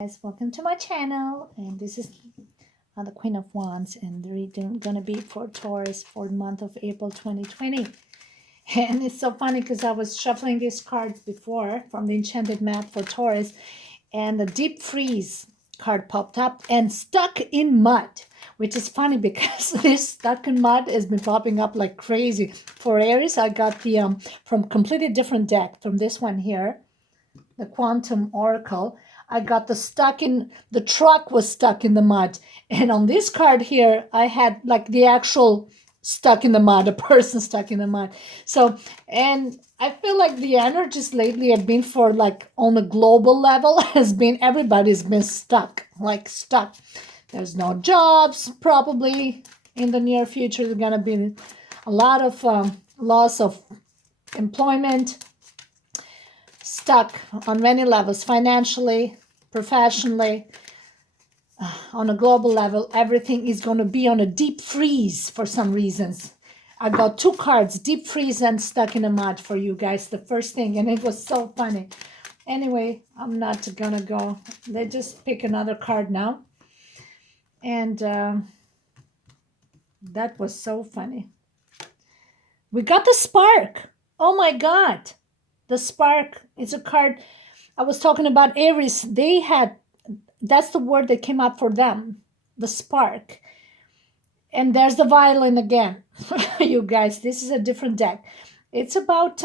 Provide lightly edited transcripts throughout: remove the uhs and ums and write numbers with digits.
Guys, welcome to my channel, and this is the Queen of Wands, and the reading gonna be for Taurus for the month of April 2020. And it's so funny because I was shuffling these cards before from the enchanted mat for Taurus, and the deep freeze card popped up and stuck in mud, which is funny because this stuck in mud has been popping up like crazy. For Aries, I got the from completely different deck, from this one here, the Quantum Oracle. I got the truck was stuck in the mud. And on this card here, I had like the actual stuck in the mud, a person stuck in the mud. So, and I feel like the energies lately have been for like on a global level has been, everybody's been stuck, like stuck. There's no jobs probably in the near future. There's going to be a lot of loss of employment, stuck on many levels, financially, professionally, on a global level. Everything is going to be on a deep freeze for some reasons. I got two cards, deep freeze and stuck in the mud, for you guys, the first thing, and it was so funny. Anyway, I'm not gonna go. Let's just pick another card now. And that was so funny. We got the spark. Oh my God. The spark is a card. I was talking about Aries. They had, that's the word that came up for them, the spark. And there's the violin again. You guys, this is a different deck. It's about,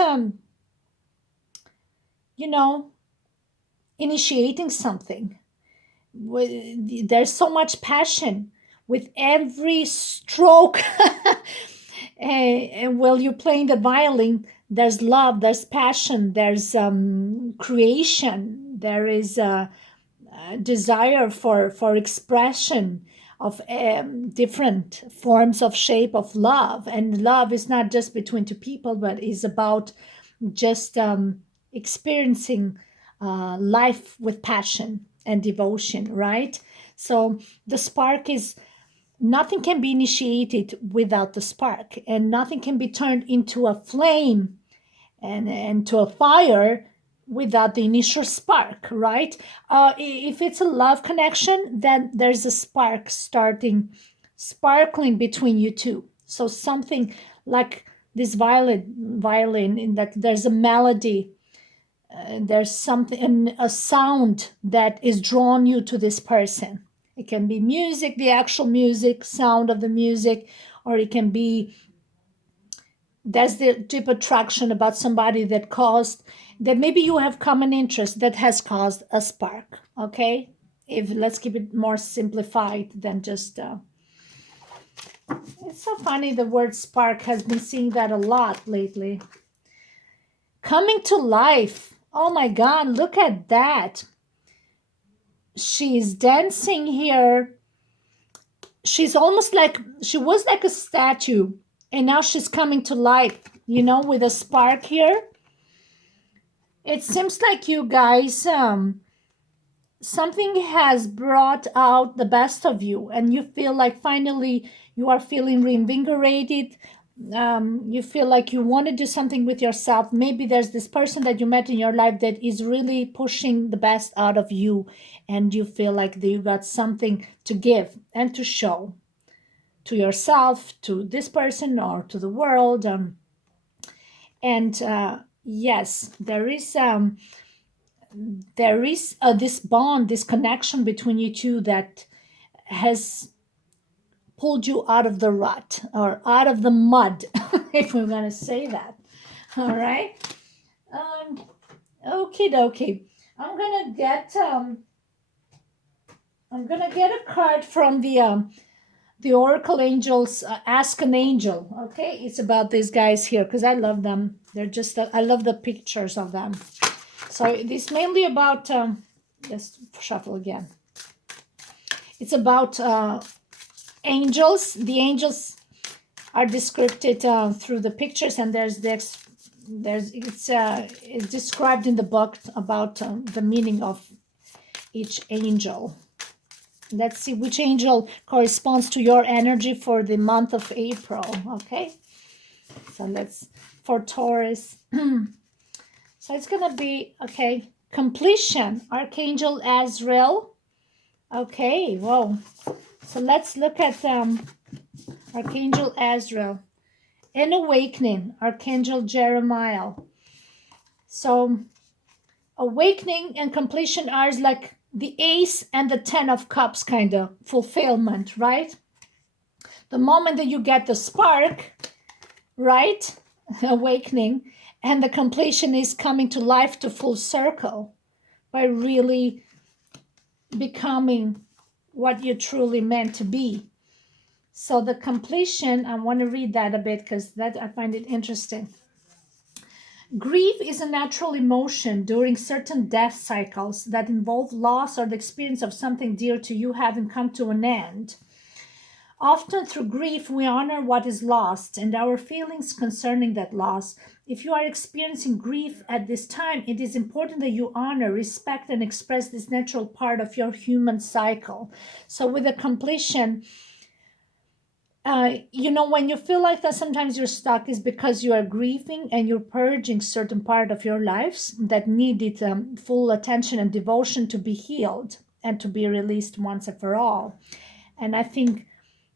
initiating something. There's so much passion with every stroke. And while you're playing the violin, there's love, there's passion, there's creation, there is a desire for expression of different forms of shape of love. And love is not just between two people, but is about just experiencing life with passion and devotion, right? So the spark is, nothing can be initiated without the spark, and nothing can be turned into a flame and to a fire without the initial spark, right? If it's a love connection, then there's a spark sparkling between you two. So something like this violin, in that there's a melody, there's something, a sound that is drawn you to this person. It can be music, the actual music, sound of the music, or it can be, there's the deep attraction about somebody that caused, that maybe you have common interest that has caused a spark, okay? If let's keep it more simplified than just, it's so funny, the word spark has been seeing that a lot lately. Coming to life. Oh my God, look at that. She's dancing here. She's almost like, she was like a statue, and now she's coming to life, with a spark here. It seems like you guys, something has brought out the best of you, and you feel like finally you are feeling reinvigorated. You feel like you want to do something with yourself. Maybe there's this person that you met in your life that is really pushing the best out of you, and you feel like you got something to give and to show to yourself, to this person, or to the world. Yes, there is this bond, this connection between you two that has pulled you out of the rut or out of the mud, if we're going to say that. All right. Okie dokie. I'm gonna get a card from the Oracle Angels. Ask an Angel. Okay, it's about these guys here because I love them. They're just, I love the pictures of them. So it's mainly about, just shuffle again. It's about angels. The angels are described through the pictures, and it's described in the book about the meaning of each angel. Let's see which angel corresponds to your energy for the month of April. Okay, so for Taurus. So it's gonna be, okay, completion, Archangel Azrael. Okay, whoa. So let's look at Archangel Azrael. An awakening, Archangel Jeremiah. So awakening and completion are like the Ace and the 10 of Cups kind of fulfillment, right? The moment that you get the spark, right? Awakening, and the completion is coming to life to full circle by really becoming what you truly meant to be. So the completion, I want to read that a bit because that I find it interesting. Grief is a natural emotion during certain death cycles that involve loss or the experience of something dear to you having come to an end. Often through grief, we honor what is lost and our feelings concerning that loss. If you are experiencing grief at this time, it is important that you honor, respect, and express this natural part of your human cycle. So with the completion, when you feel like that sometimes you're stuck is because you are grieving and you're purging certain part of your lives that needed full attention and devotion to be healed and to be released once and for all. And I think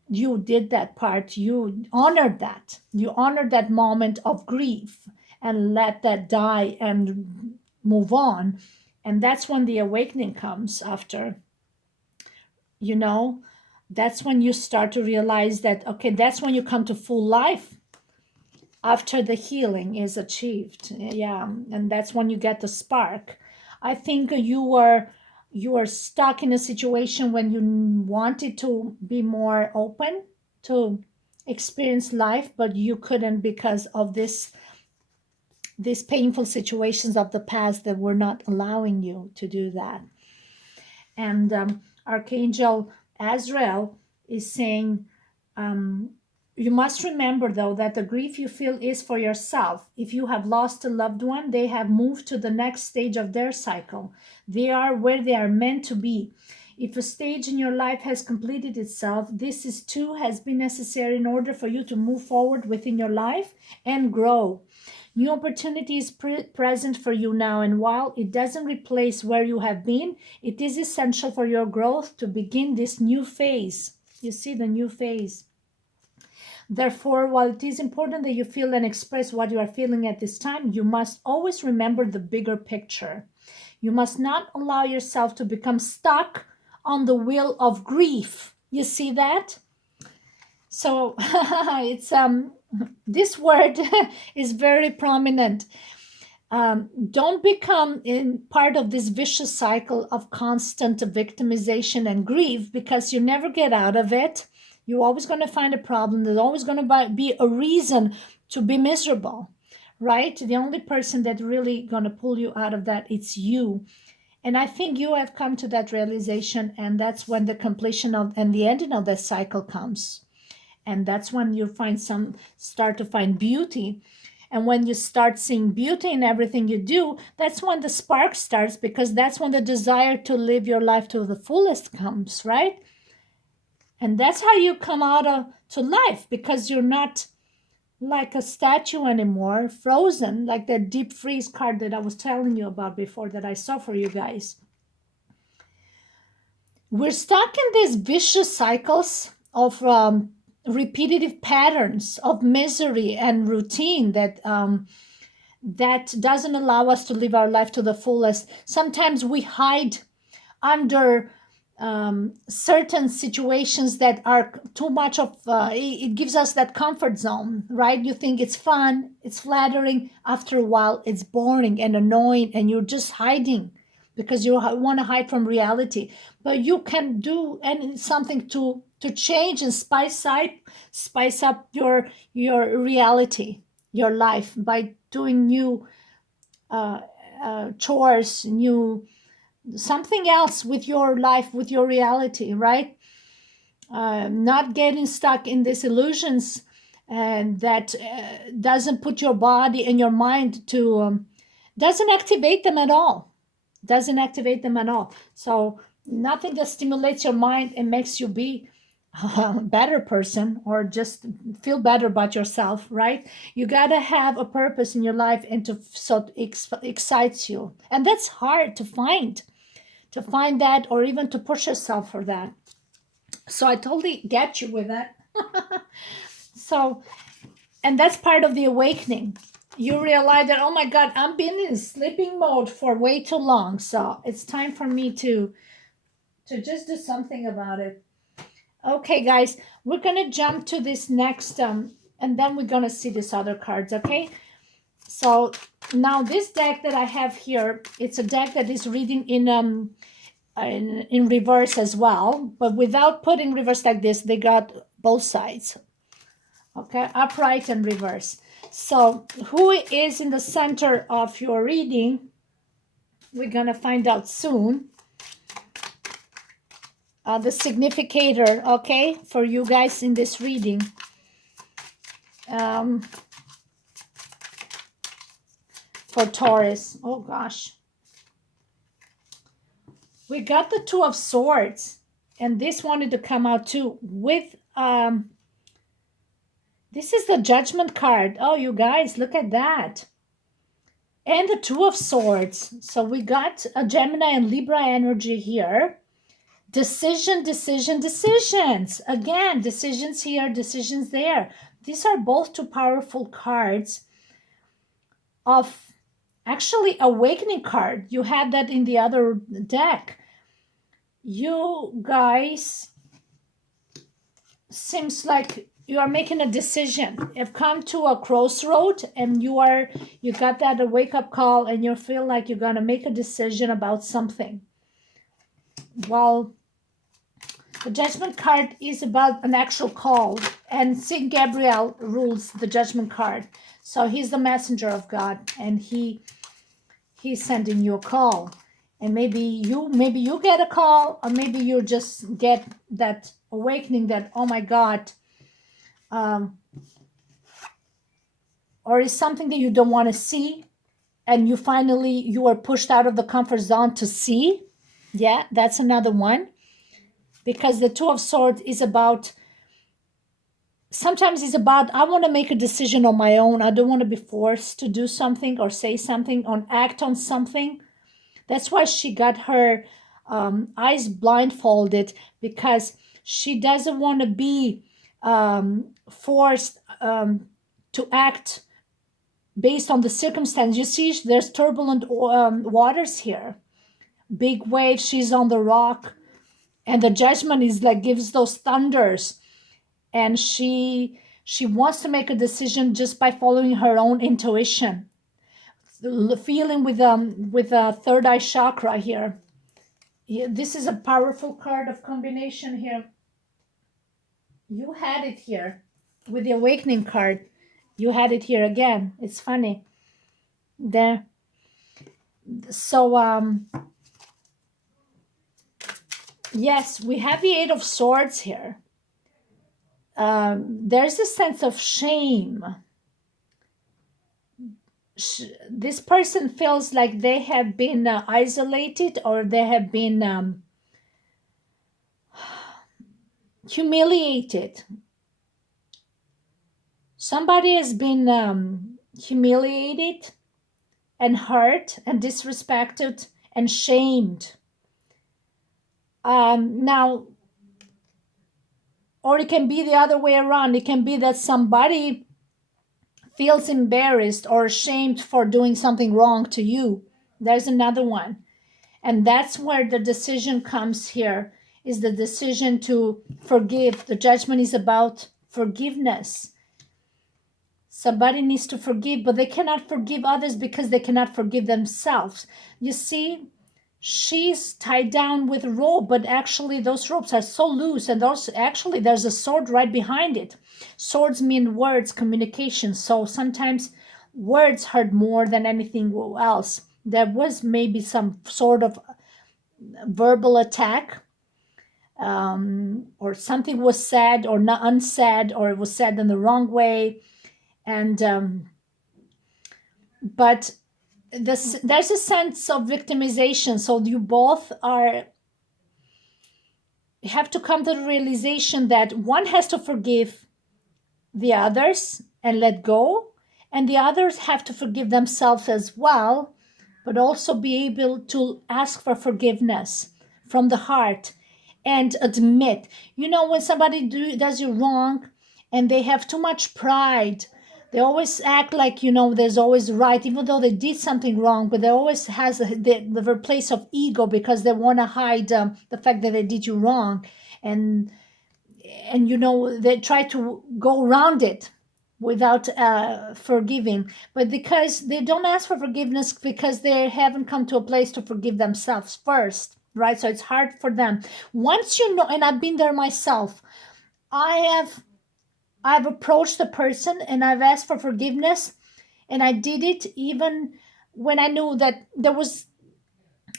you did that part. You honored that. You honored that moment of grief and let that die and move on. And that's when the awakening comes after, that's when you start to realize that, okay, that's when you come to full life after the healing is achieved. Yeah. And that's when you get the spark. I think you are stuck in a situation when you wanted to be more open to experience life, but you couldn't because of these painful situations of the past that were not allowing you to do that. And Archangel Azrael is saying, you must remember, though, that the grief you feel is for yourself. If you have lost a loved one, they have moved to the next stage of their cycle. They are where they are meant to be. If a stage in your life has completed itself, this is too has been necessary in order for you to move forward within your life and grow. New opportunity is present for you now, and while it doesn't replace where you have been, it is essential for your growth to begin this new phase. You see the new phase. Therefore, while it is important that you feel and express what you are feeling at this time, you must always remember the bigger picture. You must not allow yourself to become stuck on the wheel of grief. You see that? So it's this word is very prominent. Don't become in part of this vicious cycle of constant victimization and grief, because you never get out of it. You're always going to find a problem. There's always going to be a reason to be miserable, right? The only person that really going to pull you out of that, it's you. And I think you have come to that realization, and that's when the completion of and the ending of that cycle comes. And that's when you start to find beauty. And when you start seeing beauty in everything you do, that's when the spark starts, because that's when the desire to live your life to the fullest comes, right? And that's how you come out to life, because you're not like a statue anymore, frozen, like that deep freeze card that I was telling you about before that I saw for you guys. We're stuck in these vicious cycles of repetitive patterns of misery and routine that doesn't allow us to live our life to the fullest. Sometimes we hide under certain situations that are too much of it gives us that comfort zone, right? You think it's fun, it's flattering. After a while, it's boring and annoying, and you're just hiding because you want to hide from reality. But you can do something to change and spice up your reality, your life, by doing new chores, new something else with your life, with your reality, right? Not getting stuck in these illusions, and that doesn't put your body and your mind to doesn't activate them at all. So nothing that stimulates your mind and makes you be better person or just feel better about yourself, right? You gotta have a purpose in your life and so excites you, and that's hard to find that, or even to push yourself for that. So I totally get you with that. So, and that's part of the awakening. You realize that, oh my God, I've been in sleeping mode for way too long, so it's time for me to just do something about it. Okay, guys, we're gonna jump to this next, and then we're gonna see these other cards. Okay, so now this deck that I have here, it's a deck that is reading in reverse as well, but without putting reverse like this. They got both sides. Okay, upright and reverse. So who is in the center of your reading? We're gonna find out soon. The significator, okay, for you guys in this reading. For Taurus. Oh gosh. We got the Two of Swords, and this wanted to come out too with this is the Judgment card. Oh, you guys, look at that. And the Two of Swords. So we got a Gemini and Libra energy here. Decision, decision, decisions. Again, decisions here, decisions there. These are both two powerful cards of actually awakening card. You had that in the other deck. You guys seems like you are making a decision. You've come to a crossroad and you got that wake up call and you feel like you're gonna make a decision about something. Well, the Judgment card is about an actual call, and Saint Gabriel rules the Judgment card. So he's the messenger of God, and he's sending you a call. And maybe you get a call, or maybe you just get that awakening that, oh my God, or it's something that you don't want to see, and you are pushed out of the comfort zone to see. Yeah, that's another one. Because the Two of Swords is about, sometimes it's about, I want to make a decision on my own. I don't want to be forced to do something or say something or act on something. That's why she got her eyes blindfolded, because she doesn't want to be forced to act based on the circumstance. You see, there's turbulent waters here. Big waves, she's on the rock. And the Judgment is like, gives those thunders. And she wants to make a decision just by following her own intuition. Feeling with a third eye chakra here. This is a powerful card of combination here. You had it here with the awakening card. You had it here again. It's funny. There. So yes, we have the Eight of Swords here. There's a sense of shame. This person feels like they have been isolated, or they have been humiliated. Somebody has been humiliated and hurt and disrespected and shamed. Now, or it can be the other way around. It can be that somebody feels embarrassed or ashamed for doing something wrong to you. There's another one. And that's where the decision comes here, is the decision to forgive. The Judgment is about forgiveness. Somebody needs to forgive, but they cannot forgive others because they cannot forgive themselves. You see, she's tied down with a rope, but actually those ropes are so loose, and there's a sword right behind it. Swords mean words, communication. So sometimes words hurt more than anything else. There was maybe some sort of verbal attack, or something was said or not unsaid, or it was said in the wrong way. And but there's a sense of victimization. So you both are, have to come to the realization that one has to forgive the others and let go, and the others have to forgive themselves as well, but also be able to ask for forgiveness from the heart and admit. When somebody does you wrong and they have too much pride, they always act like there's always right, even though they did something wrong, but they always has the place of ego because they want to hide the fact that they did you wrong, and they try to go around it without forgiving, but because they don't ask for forgiveness because they haven't come to a place to forgive themselves first, right? So it's hard for them. Once and I've been there myself, I've approached the person and I've asked for forgiveness, and I did it even when I knew that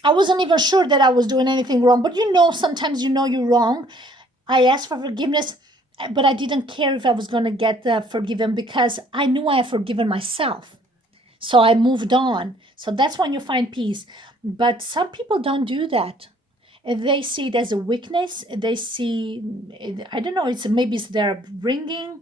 I wasn't even sure that I was doing anything wrong, but sometimes you're wrong. I asked for forgiveness, but I didn't care if I was going to get forgiven because I knew I had forgiven myself. So I moved on. So that's when you find peace. But some people don't do that. They see it as a weakness. They see, I don't know, maybe it's their bringing.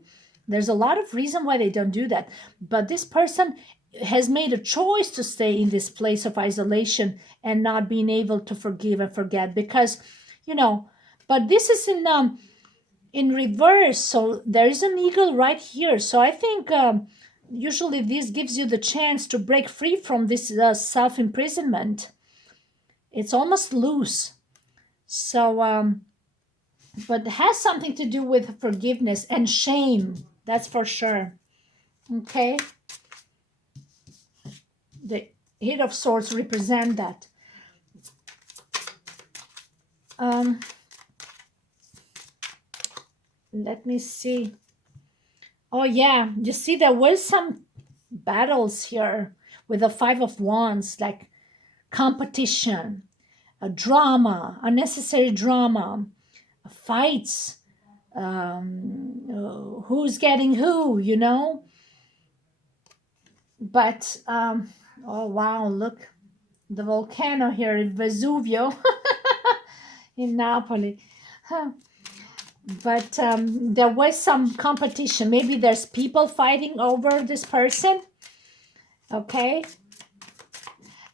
There's a lot of reason why they don't do that. But this person has made a choice to stay in this place of isolation and not being able to forgive and forget because, but this is in reverse. So there is an eagle right here. So I think usually this gives you the chance to break free from this self-imprisonment. It's almost loose. So, but it has something to do with forgiveness and shame. That's for sure. Okay. The Eight of Swords represent that. Let me see. Oh yeah, you see there was some battles here with the Five of Wands, like competition, a drama, unnecessary drama, fights, who's getting who, But oh wow, look, the volcano here in Vesuvio in Napoli. Huh. But there was some competition. Maybe there's people fighting over this person. Okay.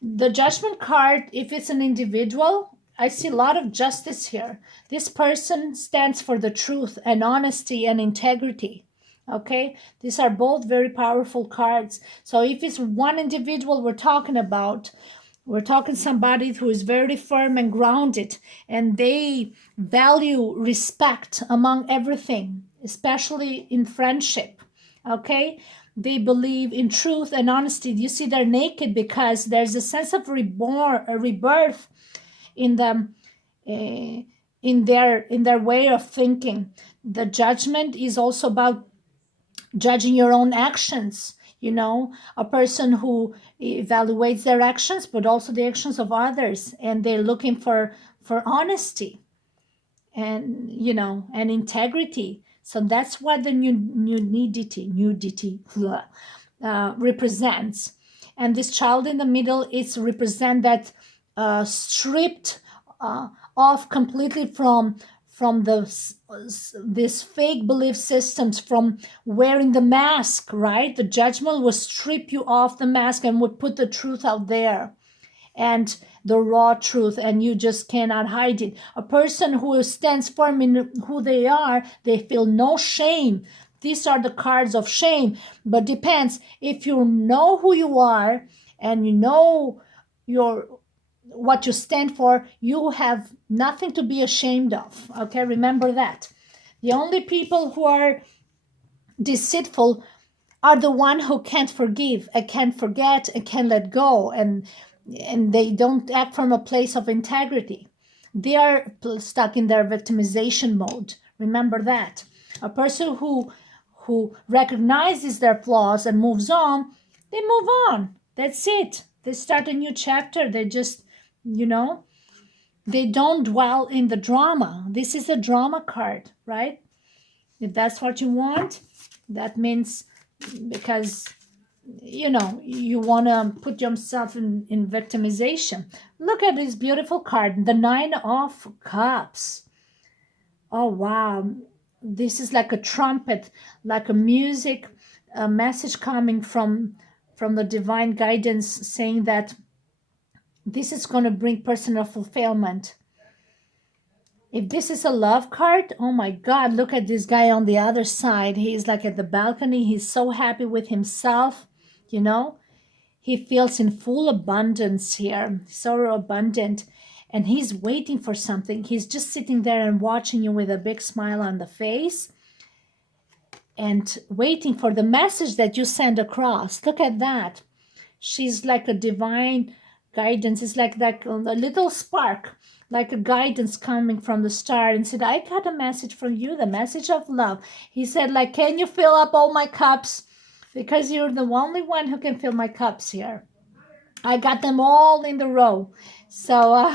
The Judgment card, if it's an individual, I see a lot of justice here. This person stands for the truth and honesty and integrity. Okay, these are both very powerful cards. So if it's one individual we're talking about, we're talking somebody who is very firm and grounded, and they value respect among everything, especially in friendship. Okay, they believe in truth and honesty. You see, they're naked because there's a sense of rebirth in them, in their way of thinking. The Judgment is also about judging your own actions. A person who evaluates their actions, but also the actions of others, and they're looking for honesty and and integrity. So that's what the nudity represents. And this child in the middle is represent that stripped off completely from this fake belief systems, from wearing the mask, right? The Judgment will strip you off the mask and would put the truth out there, and the raw truth, and you just cannot hide it. A person who stands firm in who they are, they feel no shame. These are the cards of shame, but depends. If you know who you are and you know what you stand for, you have nothing to be ashamed of. Okay, remember that. The only people who are deceitful are the one who can't forgive, and can't forget, and can't let go, and they don't act from a place of integrity. They are stuck in their victimization mode. Remember that. A person who recognizes their flaws and moves on, they move on. That's it. They start a new chapter. They just, they don't dwell in the drama. This is a drama card, right? If that's what you want, that means because you want to put yourself in victimization. Look at this beautiful card, the Nine of Cups. Oh wow, this is like a trumpet, like a music, a message coming from the divine guidance, saying that this is going to bring personal fulfillment. If this is a love card, oh my God, look at this guy on the other side. He's like at the balcony. He's so happy with himself, you know. He feels in full abundance here, so abundant. And he's waiting for something. He's just sitting there and watching you with a big smile on the face and waiting for the message that you send across. Look at that. She's like a divine guidance. It's like that, a little spark, like a guidance coming from the star, and said, I got a message from you, the message of love. He said, like, can you fill up all my cups? Because you're the only one who can fill my cups here. I got them all in the row. So,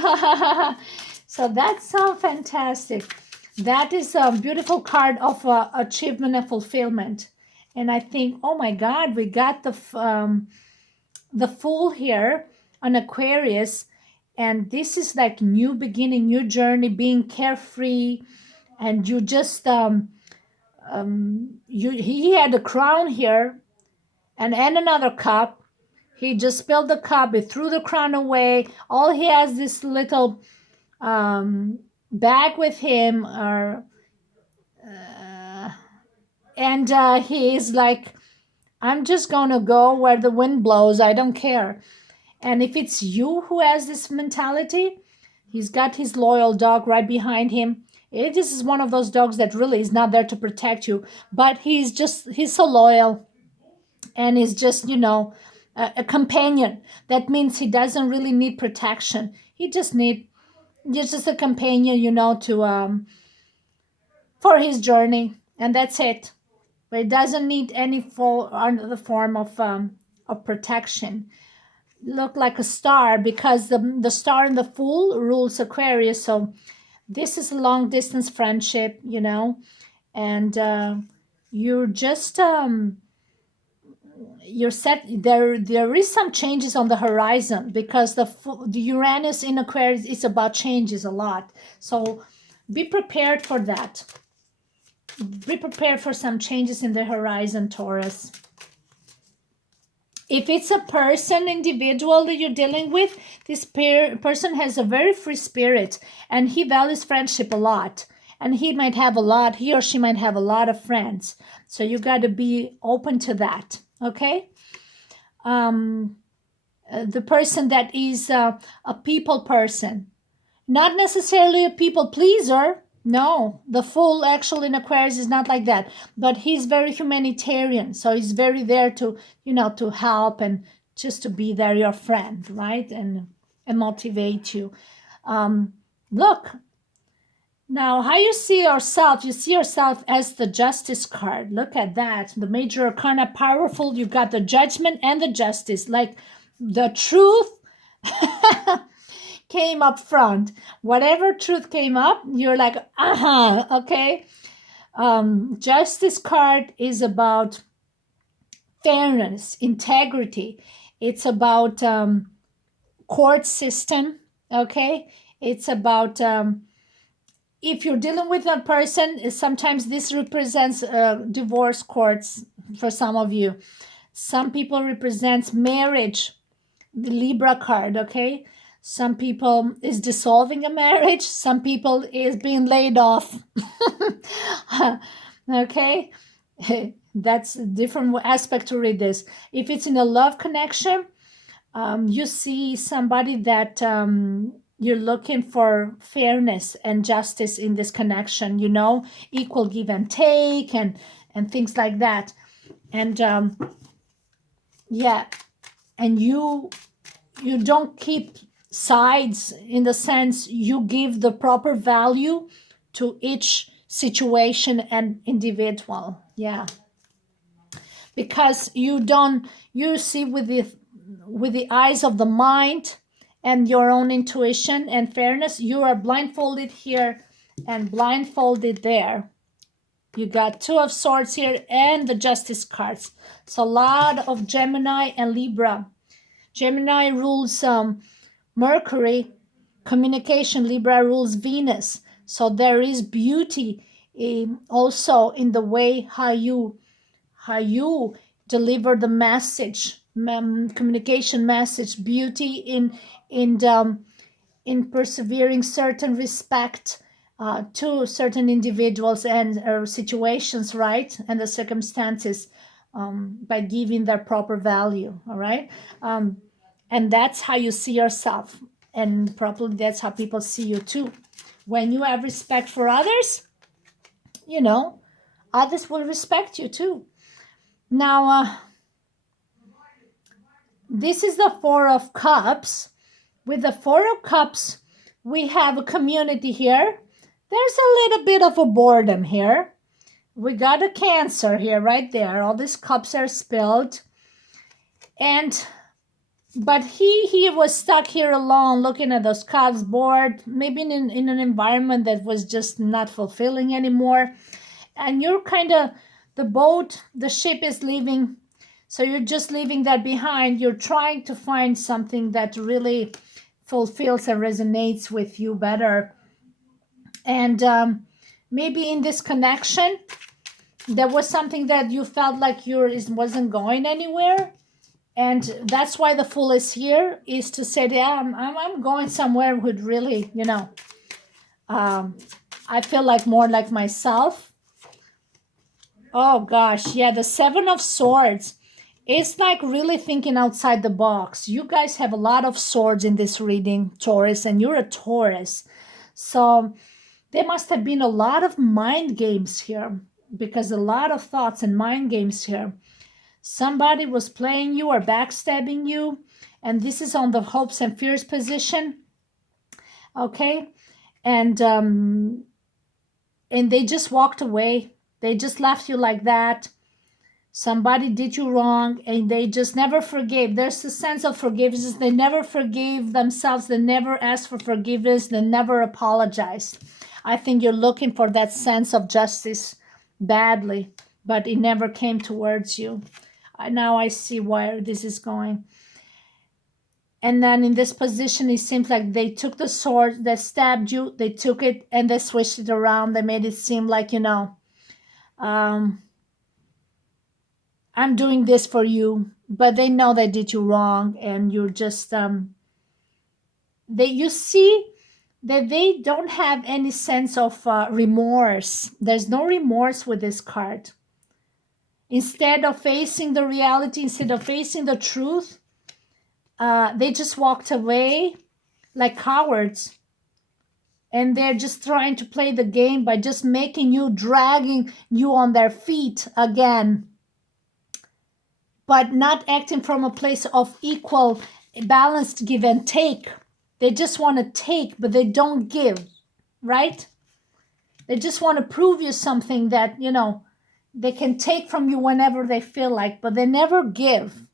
so that's so fantastic. That is a beautiful card of achievement and fulfillment. And I think, oh my God, we got the Fool here on Aquarius, and this is like new beginning, new journey, being carefree, and you just he had a crown here, and another cup. He just spilled the cup. He threw the crown away. All he has this little bag with him, or and he is like, I'm just gonna go where the wind blows. I don't care. And if it's you who has this mentality, he's got his loyal dog right behind him. This is one of those dogs that really is not there to protect you, but he's so loyal, and he's just, a companion. That means he doesn't really need protection. He's just a companion, to for his journey, and that's it. But it doesn't need any full under the form of protection. Look like a star, because the star in the Fool rules Aquarius. So this is a long distance friendship, and you're just you're set. There is some changes on the horizon, because the Uranus in Aquarius is about changes a lot. So be prepared for that. Be prepared for some changes in the horizon, Taurus. If it's a person, individual that you're dealing with, this person has a very free spirit, and he values friendship a lot. And he or she might have a lot of friends. So you got to be open to that, okay? The person that is a people person, not necessarily a people pleaser. No, the Fool actually in Aquarius is not like that, but he's very humanitarian. So he's very there to, to help, and just to be there, your friend, right? And motivate you. Look, now how you see yourself as the Justice card. Look at that. The major arcana, powerful. You got the Judgment and the Justice, like the truth came up front. Whatever truth came up, you're like, okay. Justice card is about fairness, integrity. It's about court system, okay? It's about if you're dealing with a person, sometimes this represents divorce courts for some of you. Some people represents marriage, the Libra card, okay? Some people is dissolving a marriage. Some people is being laid off. Okay? That's a different aspect to read this. If it's in a love connection, you see somebody that you're looking for fairness and justice in this connection, equal give and take, and things like that. And yeah, and you don't keep sides, in the sense you give the proper value to each situation and individual. Yeah, because you see with the eyes of the mind and your own intuition and fairness. You are blindfolded here and blindfolded there. You got Two of Swords here and the Justice cards. So a lot of Gemini and Libra. Gemini rules Mercury, communication. Libra rules Venus. So there is beauty also in the way how you deliver the message, communication message, beauty in persevering certain respect to certain individuals and situations, right, and the circumstances, by giving their proper value. All right, and that's how you see yourself, and probably that's how people see you too. When you have respect for others, others will respect you too. Now, this is the Four of Cups. With the Four of Cups, we have a community here. There's a little bit of a boredom here. We got a Cancer here, right there. All these cups are spilled. But he was stuck here alone, looking at those cups, bored, maybe in an environment that was just not fulfilling anymore. And you're kind of, the ship is leaving. So you're just leaving that behind. You're trying to find something that really fulfills and resonates with you better. And maybe in this connection, there was something that you felt like wasn't going anywhere. And that's why the Fool is here, is to say, yeah, I'm going somewhere with really, I feel like more like myself. Oh gosh, yeah, the Seven of Swords. It's like really thinking outside the box. You guys have a lot of swords in this reading, Taurus, and you're a Taurus. So there must have been a lot of mind games here, because a lot of thoughts and mind games here. Somebody was playing you or backstabbing you, and this is on the hopes and fears position. Okay? And they just walked away. They just left you like that. Somebody did you wrong and they just never forgave. There's a sense of forgiveness. They never forgave themselves. They never asked for forgiveness. They never apologized. I think you're looking for that sense of justice badly, but it never came towards you. Now I see where this is going. And then in this position, it seems like they took the sword that stabbed you. They took it and they switched it around. They made it seem like, I'm doing this for you, but they know they did you wrong, and you're just you see that they don't have any sense of remorse. There's no remorse with this card. Instead of facing the reality, instead of facing the truth, they just walked away like cowards. And they're just trying to play the game by just dragging you on their feet again, but not acting from a place of equal, balanced give and take. They just want to take, but they don't give, right? They just want to prove you something that, they can take from you whenever they feel like, but they never give.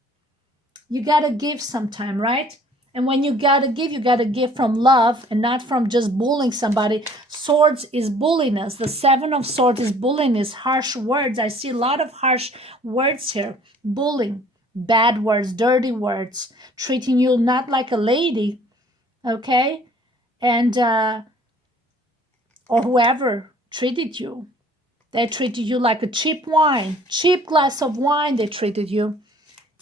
You got to give sometime, right? And when you got to give from love and not from just bullying somebody. Swords is bulliness. The Seven of Swords is bullying, is harsh words. I see a lot of harsh words here. Bullying, bad words, dirty words, treating you not like a lady, okay? And, or whoever treated you. They treated you like a cheap glass of wine they treated you.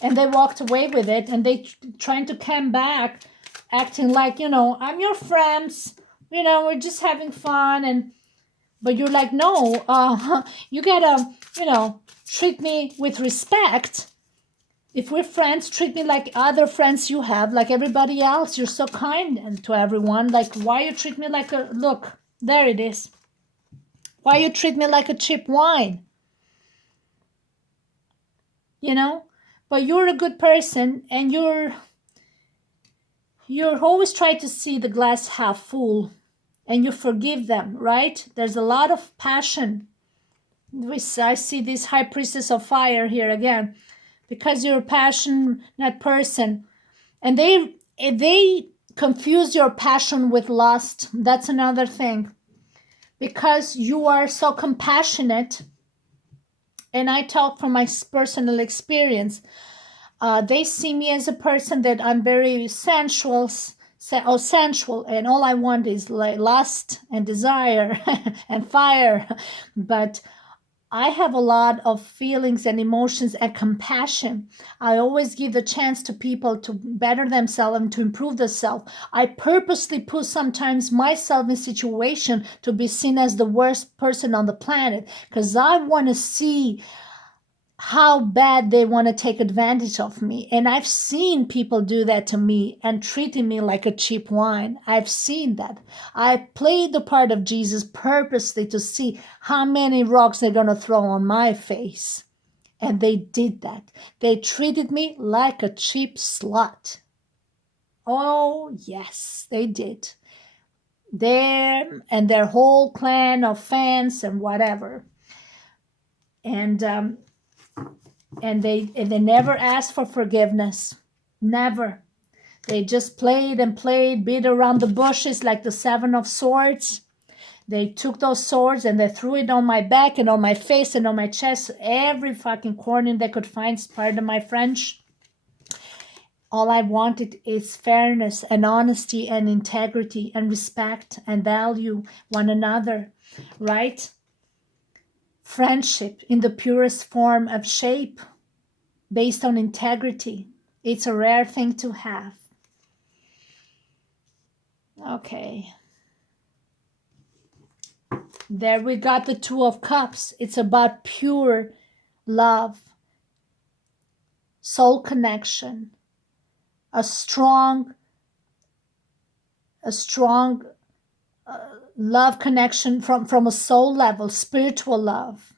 And they walked away with it, and they trying to come back, acting like, I'm your friends, we're just having fun. But you're like, no, you gotta, treat me with respect. If we're friends, treat me like other friends you have, like everybody else. You're so kind to everyone. Like, why you treat me like look, there it is. Why you treat me like a cheap wine? But you're a good person, and you're always trying to see the glass half full, and you forgive them, right? There's a lot of passion. I see this High Priestess of Fire here again, because you're a passionate person, and they confuse your passion with lust. That's another thing, because you are so compassionate. And I talk from my personal experience. They see me as a person that I'm very sensual, sensual, and all I want is like lust and desire and fire. But I have a lot of feelings and emotions and compassion. I always give the chance to people to better themselves and to improve themselves. I purposely put sometimes myself in situation to be seen as the worst person on the planet, because I want to see how bad they want to take advantage of me. And I've seen people do that to me and treating me like a cheap wine. I've seen that. I played the part of Jesus purposely to see how many rocks they're going to throw on my face. And they did that. They treated me like a cheap slut. Oh, yes, they did. Them and their whole clan of fans and whatever. And they never asked for forgiveness. Never. They just played and played, beat around the bushes like the Seven of Swords. They took those swords and they threw it on my back and on my face and on my chest, every fucking corner they could find, pardon my French. All I wanted is fairness and honesty and integrity and respect and value one another, right? Friendship in the purest form of shape, based on integrity. It's a rare thing to have. Okay. There we got the Two of Cups. It's about pure love, soul connection, a strong love connection from a soul level, spiritual love,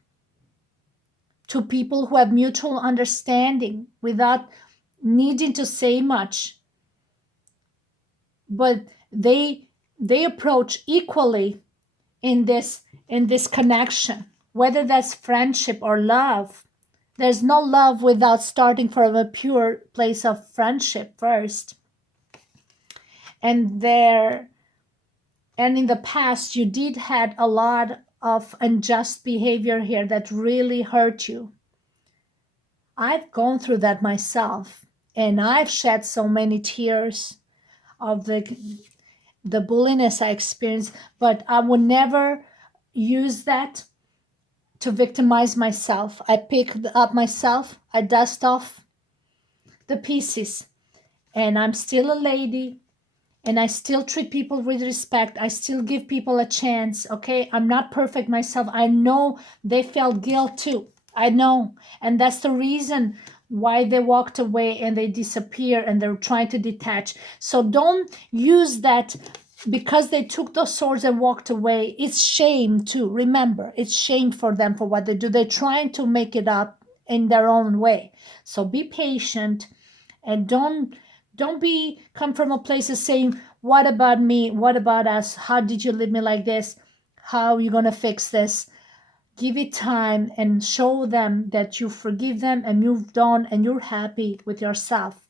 to people who have mutual understanding without needing to say much, but they approach equally in this connection, whether that's friendship or love. There's no love without starting from a pure place of friendship first. And in the past, you did had a lot of unjust behavior here that really hurt you. I've gone through that myself, and I've shed so many tears of the bulliness I experienced, but I would never use that to victimize myself. I pick up myself, I dust off the pieces, and I'm still a lady, and I still treat people with respect. I still give people a chance, okay? I'm not perfect myself. I know they felt guilt too. I know. And that's the reason why they walked away and they disappear and they're trying to detach. So don't use that because they took those swords and walked away. It's shame too. Remember, it's shame for them for what they do. They're trying to make it up in their own way. So be patient and don't come from a place of saying, what about me? What about us? How did you leave me like this? How are you going to fix this? Give it time and show them that you forgive them and moved on and you're happy with yourself.